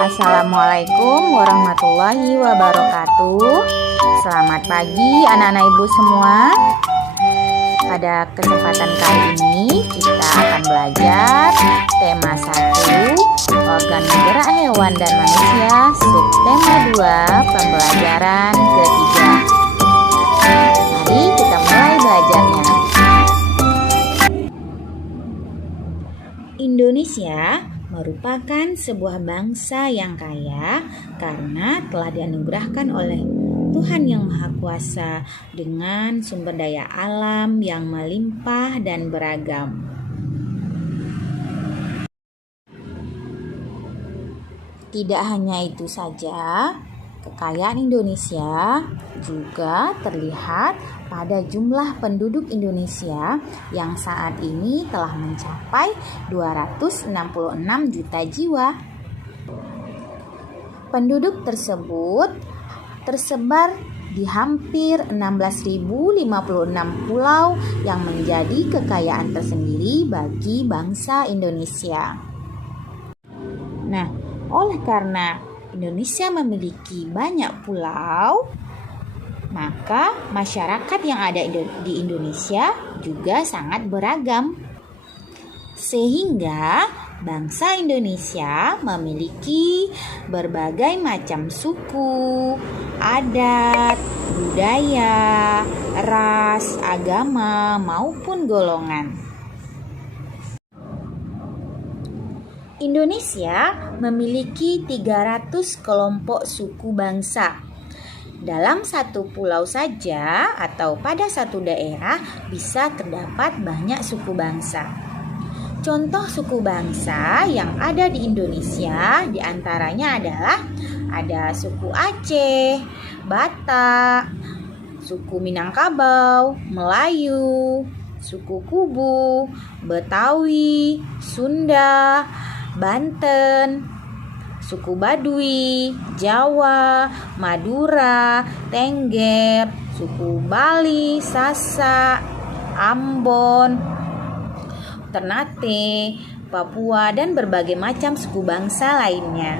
Assalamualaikum warahmatullahi wabarakatuh. Selamat pagi anak-anak ibu semua. Pada kesempatan kali ini kita akan belajar tema 1, organ gerak hewan dan manusia, subtema 2, pembelajaran ketiga. Mari kita mulai belajarnya. Indonesia merupakan sebuah bangsa yang kaya karena telah dianugerahkan oleh Tuhan Yang Maha Kuasa dengan sumber daya alam yang melimpah dan beragam. Tidak hanya itu saja, kekayaan Indonesia juga terlihat pada jumlah penduduk Indonesia yang saat ini telah mencapai 266 juta jiwa. Penduduk tersebut tersebar di hampir 16.056 pulau yang menjadi kekayaan tersendiri bagi bangsa Indonesia. Nah, oleh karena Indonesia memiliki banyak pulau, maka masyarakat yang ada di Indonesia juga sangat beragam. Sehingga bangsa Indonesia memiliki berbagai macam suku, adat, budaya, ras, agama, maupun golongan. Indonesia memiliki 300 kelompok suku bangsa. Dalam satu pulau saja atau pada satu daerah bisa terdapat banyak suku bangsa. Contoh suku bangsa yang ada di Indonesia diantaranya adalah ada suku Aceh, Batak, suku Minangkabau, Melayu, suku Kubu, Betawi, Sunda, Banten, suku Baduy, Jawa, Madura, Tengger, suku Bali, Sasak, Ambon, Ternate, Papua, dan berbagai macam suku bangsa lainnya.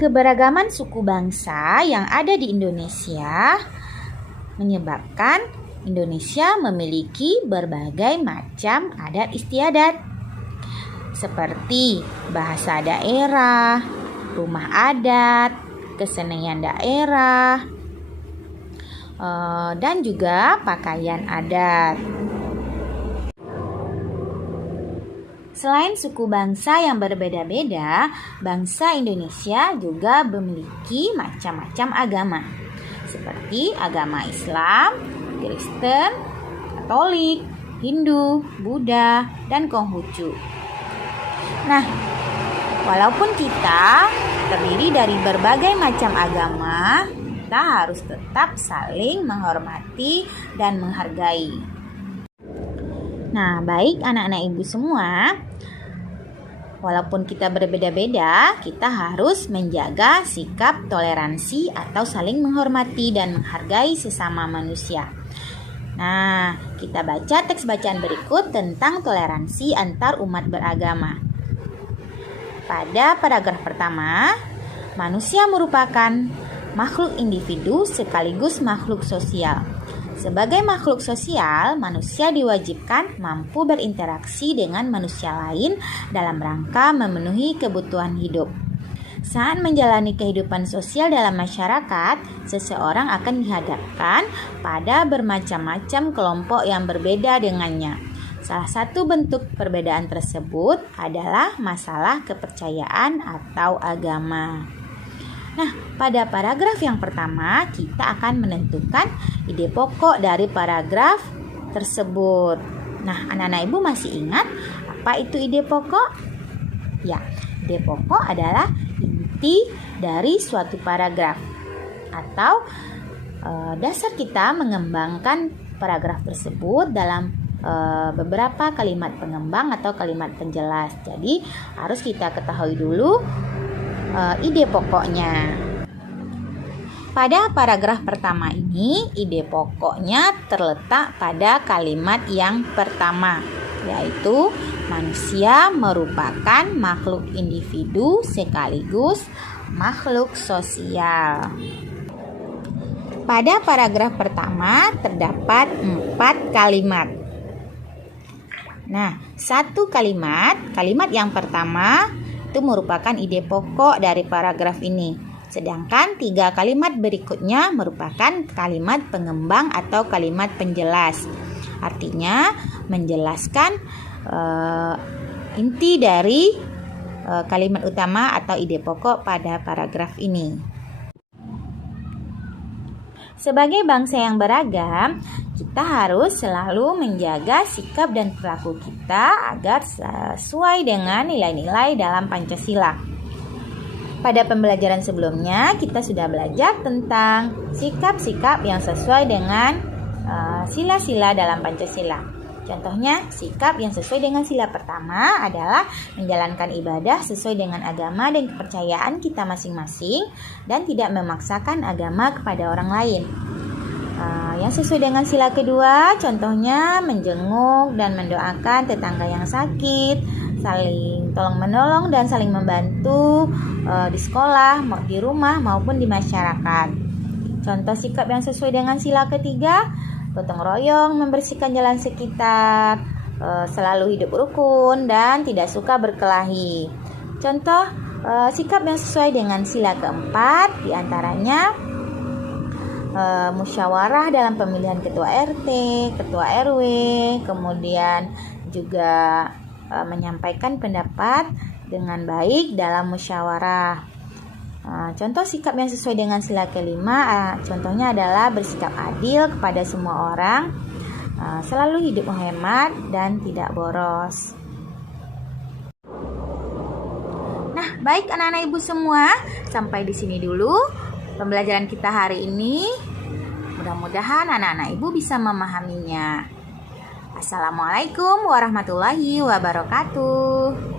Keberagaman suku bangsa yang ada di Indonesia menyebabkan Indonesia memiliki berbagai macam adat istiadat seperti bahasa daerah, rumah adat, kesenian daerah, dan juga pakaian adat. Selain suku bangsa yang berbeda-beda, bangsa Indonesia juga memiliki macam-macam agama seperti agama Islam, Kristen, Katolik, Hindu, Buddha, dan Konghucu. Nah, walaupun kita terdiri dari berbagai macam agama, kita harus tetap saling menghormati dan menghargai. Nah, baik anak-anak ibu semua, walaupun kita berbeda-beda, kita harus menjaga sikap toleransi atau saling menghormati dan menghargai sesama manusia. Nah, kita baca teks bacaan berikut tentang toleransi antar umat beragama. Pada paragraf pertama, manusia merupakan makhluk individu sekaligus makhluk sosial. Sebagai makhluk sosial, manusia diwajibkan mampu berinteraksi dengan manusia lain dalam rangka memenuhi kebutuhan hidup. Saat menjalani kehidupan sosial dalam masyarakat, seseorang akan dihadapkan pada bermacam-macam kelompok yang berbeda dengannya. Salah satu bentuk perbedaan tersebut adalah masalah kepercayaan atau agama. Nah, pada paragraf yang pertama, kita akan menentukan ide pokok dari paragraf tersebut. Nah, anak-anak ibu masih ingat apa itu ide pokok? Ya, ide pokok adalah inti dari suatu paragraf atau dasar kita mengembangkan paragraf tersebut dalam beberapa kalimat pengembang atau kalimat penjelas. Jadi harus kita ketahui dulu ide pokoknya. Pada paragraf pertama ini, ide pokoknya terletak pada kalimat yang pertama, yaitu manusia merupakan makhluk individu sekaligus makhluk sosial. Pada paragraf pertama terdapat 4 kalimat. Nah, satu kalimat yang pertama itu merupakan ide pokok dari paragraf ini. Sedangkan 3 kalimat berikutnya merupakan kalimat pengembang atau kalimat penjelas. Artinya menjelaskan inti dari kalimat utama atau ide pokok pada paragraf ini. Sebagai bangsa yang beragam, kita harus selalu menjaga sikap dan perilaku kita agar sesuai dengan nilai-nilai dalam Pancasila. Pada pembelajaran sebelumnya, kita sudah belajar tentang sikap-sikap yang sesuai dengan sila-sila dalam Pancasila. Contohnya, sikap yang sesuai dengan sila pertama adalah menjalankan ibadah sesuai dengan agama dan kepercayaan kita masing-masing dan tidak memaksakan agama kepada orang lain. Yang sesuai dengan sila kedua, contohnya menjenguk dan mendoakan tetangga yang sakit, saling tolong-menolong dan saling membantu di sekolah, di rumah maupun di masyarakat. Contoh sikap yang sesuai dengan sila ketiga, gotong royong, membersihkan jalan sekitar, selalu hidup rukun dan tidak suka berkelahi. Contoh sikap yang sesuai dengan sila keempat diantaranya musyawarah dalam pemilihan ketua RT, ketua RW, kemudian juga menyampaikan pendapat dengan baik dalam musyawarah. Contoh sikap yang sesuai dengan sila kelima, contohnya adalah bersikap adil kepada semua orang, selalu hidup menghemat dan tidak boros. Nah, baik anak-anak ibu semua, sampai di sini dulu pembelajaran kita hari ini. Mudah-mudahan anak-anak ibu bisa memahaminya. Assalamualaikum warahmatullahi wabarakatuh.